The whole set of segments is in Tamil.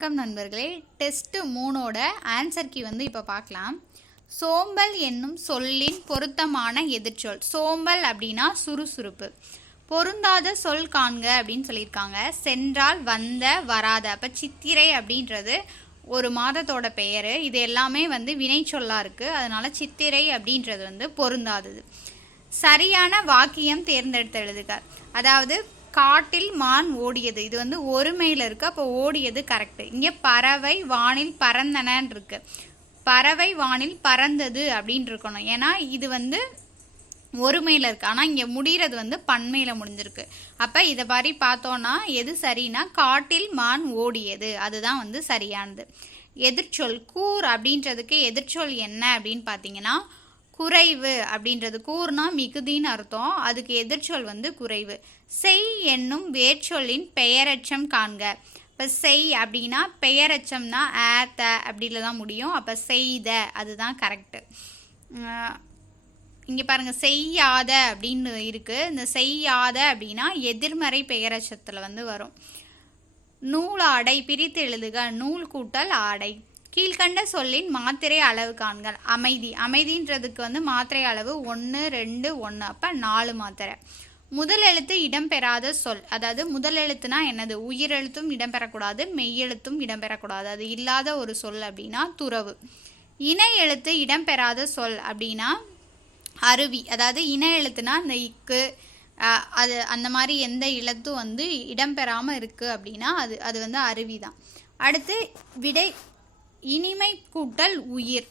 வணக்கம் நண்பர்களே. டெஸ்ட்டு மூணோட ஆன்சர் கீ வந்து இப்போ பார்க்கலாம் சோம்பல் என்னும் சொல்லின் பொருத்தமான எதிர்ச்சொல். சோம்பல் அப்படின்னா சுறுசுறுப்பு. பொருந்தாத சொல் காண்க அப்படின்னு சொல்லியிருக்காங்க. சென்றால் வந்த வராத. அப்போ சித்திரை அப்படின்றது ஒரு மாதத்தோட பெயர். இது எல்லாமே வந்து வினைச்சொல்லாக இருக்குது அதனால் சித்திரை அப்படின்றது வந்து பொருந்தாதது. சரியான வாக்கியம் தேர்ந்தெடுத்து எழுதுக. அதாவது காட்டில் மான் ஓடியது. இது வந்து ஒருமையில் இருக்கு. அப்போ ஓடியது கரெக்டு இங்கே பறவை வானில் பறந்தனன் இருக்கு பறவை வானில் பறந்தது அப்படின்னு இருக்கணும். ஏன்னா இது வந்து ஒருமையில் இருக்கு. ஆனால் இங்கே முடிகிறது வந்து பன்மையில் முடிஞ்சிருக்கு. அப்போ இதை மாதிரி பார்த்தோன்னா எது சரின்னா காட்டில் மான் ஓடியது. அதுதான் வந்து சரியானது. எதிர்ச்சொல் கூர் அப்படின்றதுக்கு எதிர்ச்சொல் என்ன அப்படின்னு பார்த்தீங்கன்னா குறைவு அப்படின்றது கூர்னா மிகுதின்னு அர்த்தம். அதுக்கு எதிர்ச்சொல் வந்து குறைவு. செய் என்னும் வேர்ச்சொல்லின் பெயரச்சம் காண்க. இப்போ செய் அப்படின்னா பெயரச்சம்னா ஆ த அப்படில தான் முடியும். அப்போ செய்த அதுதான் கரெக்டு இங்கே பாருங்கள் செய்யாத அப்படின்னு இருக்குது இந்த செய்யாத அப்படின்னா எதிர்மறை பெயரச்சத்தில் வந்து வரும். நூலாடை பிரித்து எழுதுக. நூல் கூட்டல் ஆடை. கீழ்கண்ட சொல்லின் மாத்திரை அளவு காண்கள் அமைதி. அமைதின்றதுக்கு வந்து மாத்திரை அளவு ஒன்று ரெண்டு ஒன்று அப்போ நாலு மாத்திரை. முதல் எழுத்து இடம்பெறாத சொல். அதாவது முதல் எழுத்துனா என்னது? உயிரெழுத்தும் இடம்பெறக்கூடாது மெய்யெழுத்தும் இடம்பெறக்கூடாது அது இல்லாத ஒரு சொல் அப்படின்னா துறவு. இணை எழுத்து இடம்பெறாத சொல் அப்படின்னா அருவி. அதாவது இணை எழுத்துனா இந்த இக்கு அது அந்த மாதிரி எந்த எழுத்தும் வந்து இடம்பெறாமல் இருக்குது அப்படின்னா அது அது வந்து அருவி தான் அடுத்து விடை இனிமை கூட்டல் உயிர்.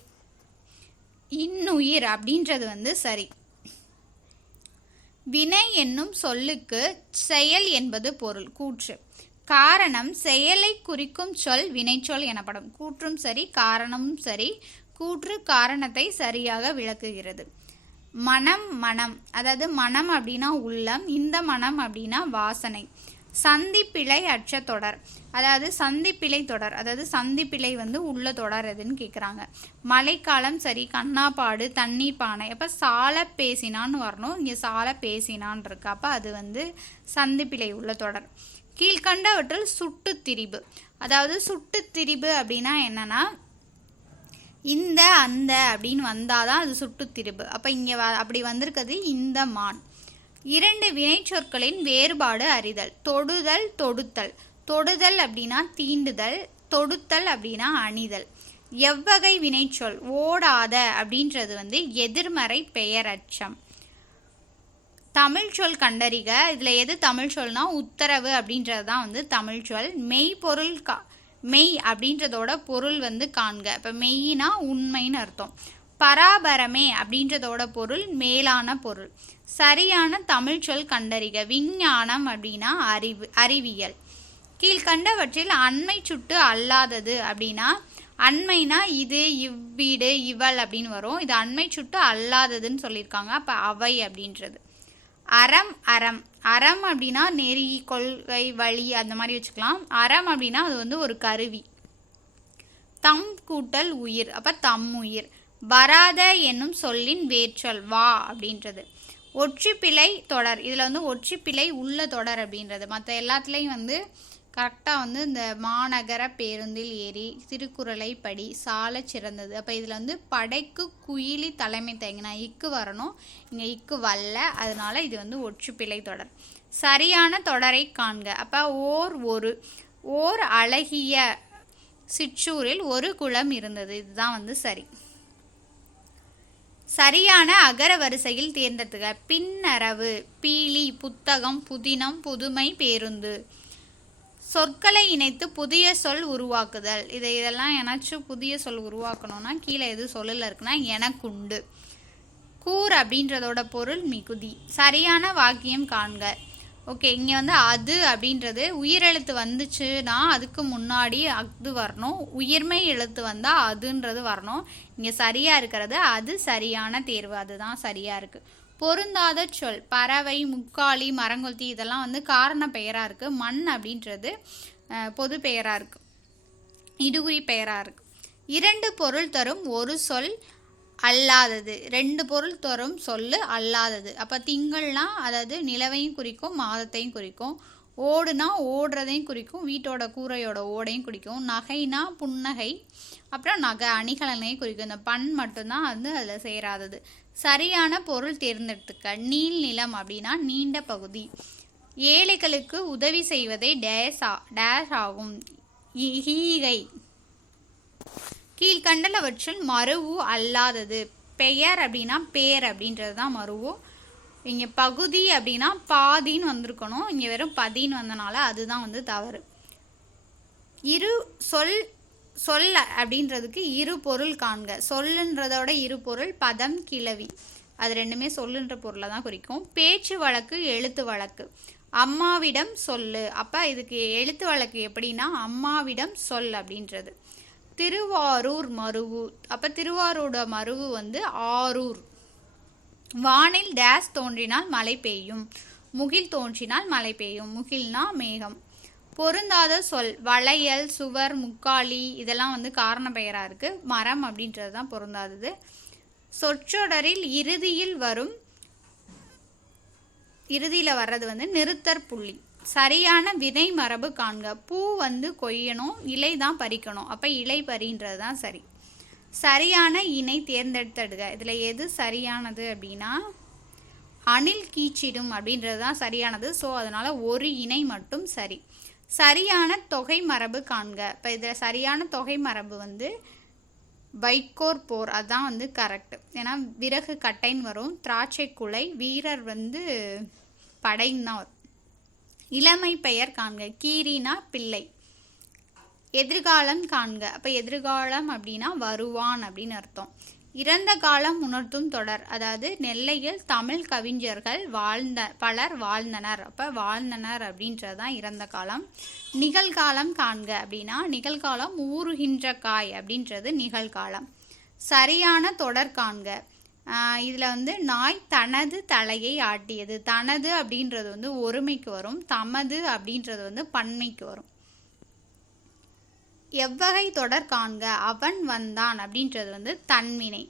இன்னுயிர் அப்படின்றது வந்து சரி. வினை என்னும் சொல்லுக்கு செயல் என்பது பொருள் கூற்று. காரணம் செயலை குறிக்கும் சொல் வினைச்சொல் எனப்படும். கூற்றும் சரி காரணமும் சரி கூற்று காரணத்தை சரியாக விளக்குகிறது. மனம் மனம் அதாவது மனம் அப்படின்னா உள்ளம் இந்த மனம் அப்படின்னா வாசனை. சந்திப்பிழை அற்ற தொடர். அதாவது சந்திப்பிழை தொடர். அதாவது சந்திப்பிழை வந்து உள்ள தொடர் எதுன்னு கேட்குறாங்க மழைக்காலம் சரி கண்ணாப்பாடு தண்ணீர் பானை. அப்போ சால பேசினான்னு வரணும். இங்கே சால பேசினான் இருக்கு. அப்போ அது வந்து சந்திப்பிழை உள்ள தொடர். கீழ்கண்டவற்றில் சுட்டு திரிபு அதாவது சுட்டு திரிபு அப்படின்னா என்னன்னா இந்த அந்த அப்படின்னு வந்தாதான் அது சுட்டு திரிபு அப்போ இங்கே வ அப்படி வந்திருக்கிறது இந்த மான். இரண்டு வினைச்சொற்களின் வேறுபாடு அறிதல். தொடுதல் தொடுத்தல். தொடுதல் அப்படின்னா தீண்டுதல் தொடுத்தல் அப்படின்னா அணிதல். எவ்வகை வினைச்சொல் ஓடாத அப்படின்றது வந்து எதிர்மறை பெயரச்சம். தமிழ் சொல் கண்டறிக. இதில் எது தமிழ் சொல்னா உத்தரவு அப்படின்றது தான் வந்து தமிழ் சொல். மெய் பொருள் கா மெய் அப்படின்றதோட பொருள் வந்து காண்க. இப்போ மெய்னா உண்மைன்னு அர்த்தம். பராபரமே அப்படின்றதோட பொருள் மேலான பொருள். சரியான தமிழ் சொல் கண்டறிக. விஞ்ஞானம் அப்படின்னா அறிவு அறிவியல். கீழ்கண்டவற்றில் அண்மை சுட்டு அல்லாதது அப்படின்னா அண்மைனா இது இவ்வீடு இவள் அப்படின்னு வரும். இது அண்மை சுட்டு அல்லாததுன்னு சொல்லியிருக்காங்க. அப்போ அவை அப்படின்றது. அறம் அறம். அறம் அப்படின்னா நெறி கொள்கை வழி அந்த மாதிரி வச்சுக்கலாம். அறம் அப்படின்னா அது வந்து ஒரு கருவி. தம் கூட்டல் உயிர். அப்போ தம் உயிர். வராத என்னும் சொல்லின் வேர்ச்சொல் வா அப்படின்றது. ஒற்றிப்பிழை தொடர். இதில் வந்து ஒற்றிப்பிழை உள்ள தொடர் அப்படின்றது. மற்ற எல்லாத்துலேயும் வந்து கரெக்டாக வந்து இந்த மாநகர பேருந்தில் ஏறி திருக்குறளை படி சால சிறந்தது. அப்போ இதில் வந்து படைக்கு குயிலி தலைமை தேங்கினா இக்கு வரணும் இங்கே இக்கு வல்ல அதனால இது வந்து ஒற்றுப்பிழை தொடர். சரியான தொடரை காண்க. அப்போ ஓர் ஒரு ஓர் அழகிய சிற்றூரில் ஒரு குளம் இருந்தது. இதுதான் வந்து சரி. சரியான அகர வரிசையில் தேர்ந்தெடுத்துக. பின்னரவு பீலி புத்தகம் புதினம் புதுமை பேருந்து. சொற்களை இணைத்து புதிய சொல் உருவாக்குதல். இதை இதெல்லாம் ஏனாச்சும் புதிய சொல் உருவாக்கணும்னா கீழே எது சொல்லல இருக்குன்னா எனக்குண்டு. கூர் அப்படின்றதோட பொருள் மிகுதி. சரியான வாக்கியம் காண்க. ஓகே இங்கே வந்து அது அப்படின்றது உயிரெழுத்து வந்துச்சுன்னா அதுக்கு முன்னாடி அது வரணும். உயிர்மை எழுத்து வந்தால் அதுன்றது வரணும். இங்கே சரியாக இருக்கிறது அது சரியான தேர்வு அதுதான் சரியாக இருக்குது பொருந்தாத சொல் பறவை முக்காளி மரங்கொத்தி இதெல்லாம் வந்து காரண பெயராக இருக்குது மண் அப்படின்றது பொது பெயராக இருக்குது இடுகுறி பெயராக இருக்குது இரண்டு பொருள் தரும் ஒரு சொல் அல்லாதது. ரெண்டு பொருள் தரும் சொல்லு அல்லாதது. அப்போ திங்கள்னா அதாவது நிலவையும் குறிக்கும் மாதத்தையும் குறிக்கும். ஓடுனா ஓடுறதையும் குறிக்கும் வீட்டோட கூரையோட ஓடையும் குறிக்கும். நகைனா புன்னகை அப்புறம் நகை அணிகலனையும் குறிக்கும். இந்த பண் மட்டும்தான் வந்து அதில் சேராதது. சரியான பொருள் தேர்ந்தெடுத்துக்க. நீள் நிலம் அப்படின்னா நீண்ட பகுதி. ஏழைகளுக்கு உதவி செய்வதே டேஸ் டேஷ் ஆகும். ஈ- ஈகை கீழ்கண்டனவற்றில் மறுவு அல்லாதது. பெயர் அப்படின்னா பேர் அப்படின்றது தான் மறுவு இங்கே பகுதி அப்படின்னா பாதின்னு வந்திருக்கணும். இங்கே வெறும் பதின்னு வந்தனால அதுதான் வந்து தவறு. இரு சொல் சொல் அப்படின்றதுக்கு இரு பொருள் காண்க. சொல்லுன்றதோட இரு பொருள் பதம் கிளவி அது ரெண்டுமே சொல்லுன்ற பொருளை தான் குறிக்கும். பேச்சு வழக்கு எழுத்து வழக்கு. அம்மாவிடம் சொல்லு. அப்போ இதுக்கு எழுத்து வழக்கு எப்படின்னா அம்மாவிடம் சொல் அப்படின்றது. திருவாரூர் மருவு. அப்போ திருவாரூரோட மருவு வந்து ஆரூர். வானில் டேஸ் தோன்றினால் மழை பெய்யும். முகில் தோன்றினால் மழை பெய்யும். முகில்னா மேகம். பொருந்தாத சொல் வளையல் சுவர் முக்காலி இதெல்லாம் வந்து காரண பெயராக இருக்குது மரம் அப்படின்றது தான் பொருந்தாதது. சொற்றொடரில் இறுதியில் வரும் இறுதியில் வர்றது வந்து நிறுத்தற் புள்ளி. சரியான விதை மரபு காண்க. பூ வந்து கொய்யணும் இலை தான் பறிக்கணும். அப்போ இலை பறின்றது தான் சரி. சரியான இணை தேர்ந்தெடுத்தடுக இதில் எது சரியானது அப்படின்னா அணில் கீச்சிடும் அப்படின்றது தான் சரியானது. ஸோ அதனால் ஒரு இணை மட்டும் சரி. சரியான தொகை மரபு காண்க. இப்போ இதில் சரியான தொகை மரபு வந்து வைக்கோர் போர். அதுதான் வந்து கரெக்ட் ஏன்னா விறகு கட்டைன்னு வரும். திராட்சை குலை வீரர் வந்து படைன்னு தான் வரும். இளமை பெயர் காண்க. கீரினா பிள்ளை. எதிர்காலம் காண்க. அப்போ எதிர்காலம் அப்படின்னா வருவான் அப்படின்னு அர்த்தம். இறந்த காலம் உணர்த்தும் தொடர். அதாவது நெல்லையில் தமிழ் கவிஞர்கள் வாழ்ந்த பலர் வாழ்ந்தனர். அப்போ வாழ்ந்தனர் அப்படின்றது தான் இறந்த காலம். நிகழ்காலம் காண்க அப்படின்னா நிகழ்காலம் ஊறுகின்ற காய் அப்படின்றது நிகழ்காலம். சரியான தொடர் காண்க. இதில் வந்து நாய் தனது தலையை ஆட்டியது. தனது அப்படின்றது வந்து ஒருமைக்கு வரும். தமது அப்படின்றது வந்து பன்மைக்கு வரும். எவ்வகை தொடர் காண்க. அவன் வந்தான் அப்படின்றது வந்து தன்வினை.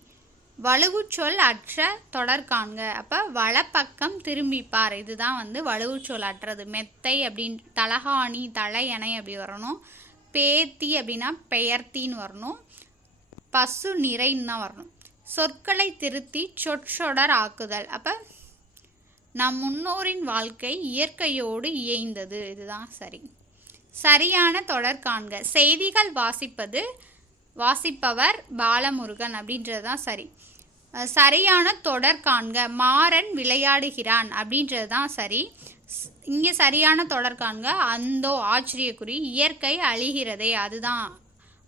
வலுவுச்சொல் அற்ற தொடர் காண்க. அப்போ வலப்பக்கம் திரும்பிப்பார். இதுதான் வந்து வலுவுச்சொல் அற்றது. மெத்தை அப்படின் தலகாணி தலையணை அப்படி வரணும். பேத்தி அப்படின்னா பெயர்த்தின்னு வரணும். பசு நிறைன்னு தான் வரணும். சொற்களை திருத்தி சொற்றொடர் ஆக்குதல். அப்போ நம் முன்னோரின் வாழ்க்கை இயற்கையோடு இயைந்தது. இதுதான் சரி. சரியான தொடர் காண்க. செய்திகள் வாசிப்பது வாசிப்பவர் பாலமுருகன் அப்படின்றது தான் சரி. சரியான தொடர் காண்க. மாறன் விளையாடுகிறான் அப்படின்றது தான் சரி. இங்கே சரியான தொடர் காண்க. அந்தோ ஆச்சரியக்குறி இயற்கை அழிகிறதே அதுதான்.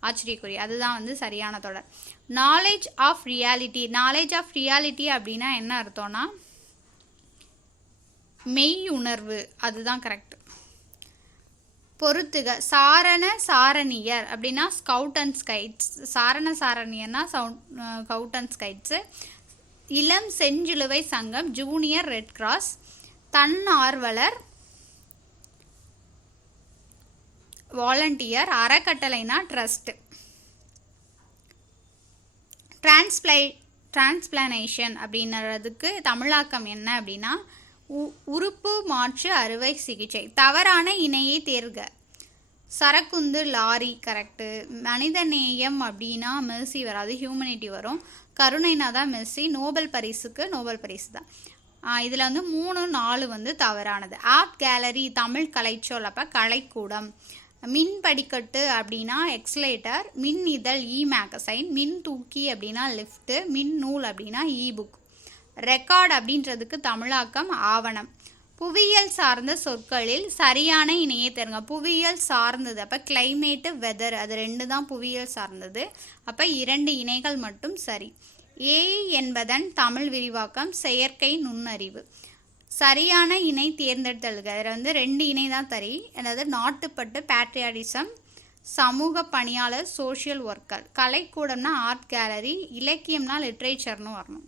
ஆச்சரியக்குறி. அதுதான் வந்து சரியான தொடர். Knowledge of reality knowledge of reality அப்படின்னா என்ன அர்த்தம்னா மெய் உணர்வு அதுதான் கரெக்ட் பொறுத்துக. சாரண சாரணியர் அப்படின்னா ஸ்கவுட் அண்ட் ஸ்கைட்ஸ் சாரண சாரணியர்னா ஸ்கவுட் அண்ட் ஸ்கைட்ஸு இளம் செஞ்சிலுவை சங்கம் ஜூனியர் ரெட் கிராஸ் தன்னார்வலர் வாலண்டியர் அறக்கட்டளைனா ட்ரஸ்ட்டு டிரான்ஸ்பிளை டிரான்ஸ்பிளானேஷன் அப்படின்றதுக்கு தமிழாக்கம் என்ன அப்படின்னா உ- உறுப்பு மாற்று அறுவை சிகிச்சை தவறான இணையை தேர்க. சரக்குந்து லாரி கரெக்டு மனிதநேயம் அப்படின்னா மெர்சி வராது ஹியூமனிட்டி வரும். கருணைனா தான் மெர்சி நோபல் பரிசுக்கு நோபல் பரிசு தான். இதில் வந்து மூணு நாலு வந்து தவறானது. ஆர்ட் கேலரி தமிழ் கலைச்சொல் அப்போ கலைக்கூடம். மின் படிக்கட்டு அப்படின்னா எக்ஸ்லேட்டர் மின் இதழ் இ மேகசைன் மின் தூக்கி அப்படின்னா லிஃப்ட்டு மின் நூல் அப்படின்னா இ புக் ரெக்கார்ட் அப்படின்றதுக்கு தமிழாக்கம் ஆவணம். புவியியல் சார்ந்த சொற்களில் சரியான இணையை தருங்க புவியியல் சார்ந்தது. அப்போ கிளைமேட்டு வெதர் அது ரெண்டு தான் புவியியல் சார்ந்தது. அப்போ இரண்டு இணைகள் மட்டும் சரி. ஏஐ என்பதன் தமிழ் விரிவாக்கம் செயற்கை நுண்ணறிவு. சரியான இணை தேர்ந்தெடுத்தல்கள். அதில் வந்து ரெண்டு இணை தான் தரி அதாவது நாட்டுப்பட்டு பேட்ரியாடிசம் சமூக பணியாளர் சோஷியல் ஒர்க்கர் கலைக்கூடம்னா ஆர்ட் கேலரி இலக்கியம்னா லிட்ரேச்சர்னு வரணும்.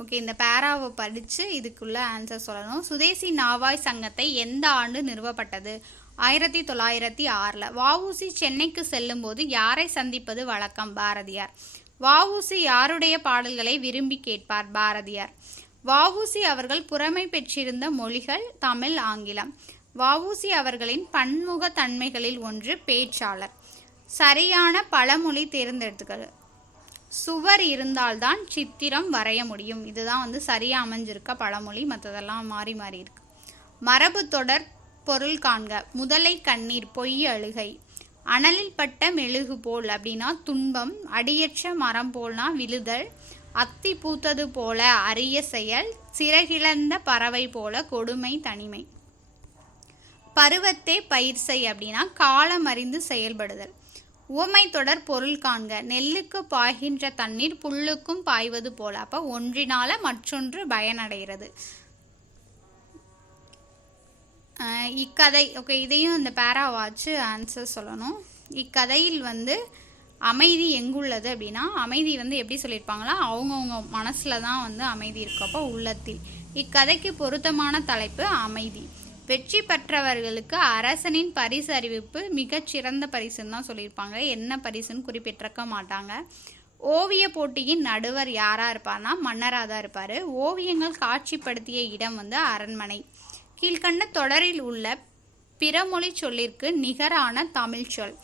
ஓகே இந்த பேராவை படித்து இதுக்குள்ளே ஆன்சர் சொல்லணும். சுதேசி நாவாய் சங்கத்தை எந்த ஆண்டு நிறுவப்பட்டது? ஆயிரத்தி தொள்ளாயிரத்தி ஆறில். வஉசி சென்னைக்கு செல்லும்போது யாரை சந்திப்பது வழக்கம்? பாரதியார். வஉசி யாருடைய பாடல்களை விரும்பி கேட்பார்? பாரதியார். வஉசி அவர்கள் புறமை பெற்றிருந்த மொழிகள் தமிழ் ஆங்கிலம். வஉசி அவர்களின் பன்முக தன்மைகளில் ஒன்று பேச்சாளர். சரியான பழமொழி தேர்ந்தெடுத்துக்கள் சுவர் இருந்தால்தான் சித்திரம் வரைய முடியும். இதுதான் வந்து சரியாக அமைஞ்சிருக்க பழமொழி. மற்றதெல்லாம் மாறி மாறி இருக்கு. மரபு தொடர் பொருள் காண்க. முதலை கண்ணீர் பொய் அழுகை. அனலில் பட்ட மெழுகு போல் அப்படின்னா துன்பம் அடியற்ற மரம் போல்னா விழுதல் அத்தி பூத்தது போல அரிய செயல் சிறகிழந்த பறவை போல கொடுமை தனிமை. பருவத்தே பயிர் செய் அப்படின்னா காலம் அறிந்து செயல்படுதல். உவமை தொடர் பொருள் காண்க. நெல்லுக்கு பாய்கின்ற தண்ணீர் புல்லுக்கும் பாய்வது போல. அப்போ ஒன்றினால மற்றொன்று பயனடைகிறது. இக்கதை ஓகே இதையும் இந்த பேராவாட்சி ஆன்சர் சொல்லணும். இக்கதையில் வந்து அமைதி எங்குள்ளது அப்படின்னா அமைதி வந்து எப்படி சொல்லியிருப்பாங்களா? அவங்கவுங்க மனசில் தான் வந்து அமைதி இருக்கப்போ உள்ளத்தில். இக்கதைக்கு பொருத்தமான தலைப்பு அமைதி. வெற்றி பெற்றவர்களுக்கு அரசனின் பரிசு அறிவிப்பு மிகச்சிறந்த பரிசுன்னு தான் சொல்லியிருப்பாங்க. என்ன பரிசுன்னு குறிப்பிட்டிருக்க மாட்டாங்க. ஓவிய போட்டியின் நடுவர் யாராக இருப்பார்னா மன்னராக தான் இருப்பார். ஓவியங்கள் காட்சிப்படுத்திய இடம் வந்து அரண்மனை. கீழ்கண்ட தொடரில் உள்ள பிறமொழி சொல்லிற்கு நிகரான தமிழ் சொல்.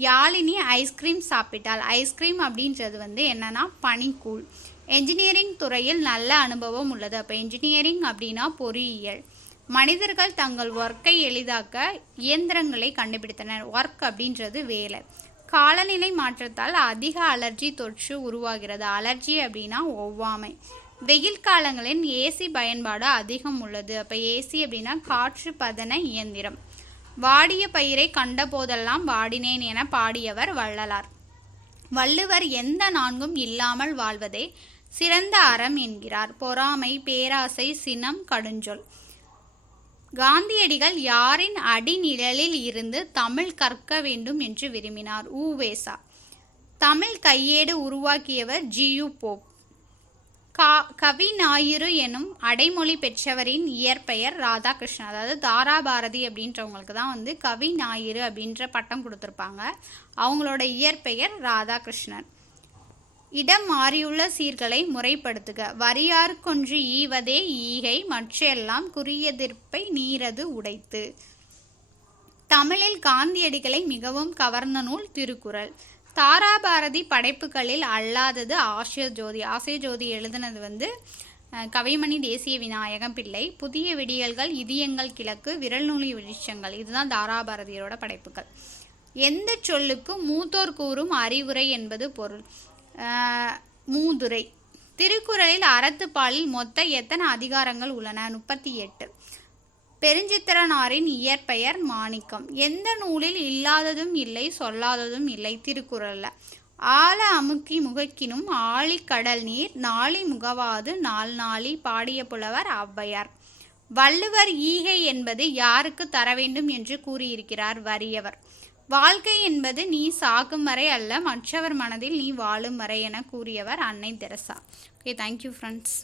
யாழினி ஐஸ்கிரீம் சாப்பிட்டால் ஐஸ்கிரீம் அப்படின்றது வந்து என்னன்னா பனிக்கூழ். என்ஜினியரிங் துறையில் நல்ல அனுபவம் உள்ளது. அப்போ என்ஜினியரிங் அப்படின்னா பொறியியல். மனிதர்கள் தங்கள் ஒர்க்கை எளிதாக்க இயந்திரங்களை கண்டுபிடித்தனர். ஒர்க் அப்படின்றது வேலை. காலநிலை மாற்றத்தால் அதிக அலர்ஜி தொற்று உருவாகிறது. அலர்ஜி அப்படின்னா ஒவ்வாமை. வெயில் காலங்களில் ஏசி பயன்பாடு அதிகம் உள்ளது. அப்போ ஏசி அப்படின்னா காற்று பதன இயந்திரம். வாடிய பயிரை கண்டபோதெல்லாம் வாடினேன் என பாடியவர் வள்ளலார். வள்ளுவர் எந்த நான்கும் இல்லாமல் வாழ்வதே சிறந்த அறம் என்கிறார். பொறாமை பேராசை சினம் கடுஞ்சொல். காந்தியடிகள் யாரின் அடிநிழலில் இருந்து தமிழ் கற்க வேண்டும் என்று விரும்பினார்? ஊவேசா தமிழ் கையேடு உருவாக்கியவர் ஜியு போப். கா கவி ஞாயிறு எனும் அடைமொழி பெற்றவரின் இயற்பெயர் ராதாகிருஷ்ணன். அதாவது தாராபாரதி அப்படின்றவங்களுக்கு தான் வந்து கவி ஞாயிறு அப்படின்ற பட்டம் கொடுத்துருப்பாங்க. அவங்களோட இயற்பெயர் ராதாகிருஷ்ணன். இடம் மாறியுள்ள சீர்களை முறைப்படுத்துக. வரியார்க்கொன்று ஈவதே ஈகை மற்றெல்லாம் குறியெதிர்ப்பை நீரது உடைத்து. தமிழில் காந்தியடிகளை மிகவும் கவர்ந்த நூல் திருக்குறள். தாராபாரதி படைப்புகளில் அல்லாதது ஆசிய ஜோதி ஆசிய ஜோதி எழுதினது வந்து கவிமணி தேசிய விநாயகம் பிள்ளை புதிய விடியல்கள் இதயங்கள் கிழக்கு விரல் நூலி வெளிச்சங்கள் இதுதான் தாராபாரதியரோட படைப்புகள். எந்த சொல்லுக்கும் மூத்தோர் கூறும் அறிவுரை என்பது பொருள். மூதுரை. திருக்குறளில் அறத்துப்பாலில் மொத்த எத்தனை அதிகாரங்கள் உள்ளன? முப்பத்தி எட்டு. பெருஞ்சித்திரனாரின் இயற்பெயர் மாணிக்கம். எந்த நூலில் இல்லாததும் இல்லை சொல்லாததும் இல்லை திருக்குறள்ல. ஆல அமுக்கி முகக்கினும் ஆழி கடல் நீர் நாளி முகவாது நாள் நாளி பாடிய புலவர் ஔவையார். வள்ளுவர் ஈகை என்பது யாருக்கு தர வேண்டும் என்று கூறியிருக்கிறார் வறியவர். வாழ்க்கை என்பது நீ சாகும் வரை அல்ல மற்றவர் மனதில் நீ வாழும் வரை என கூறியவர் அன்னை தெரசா. Okay thank you friends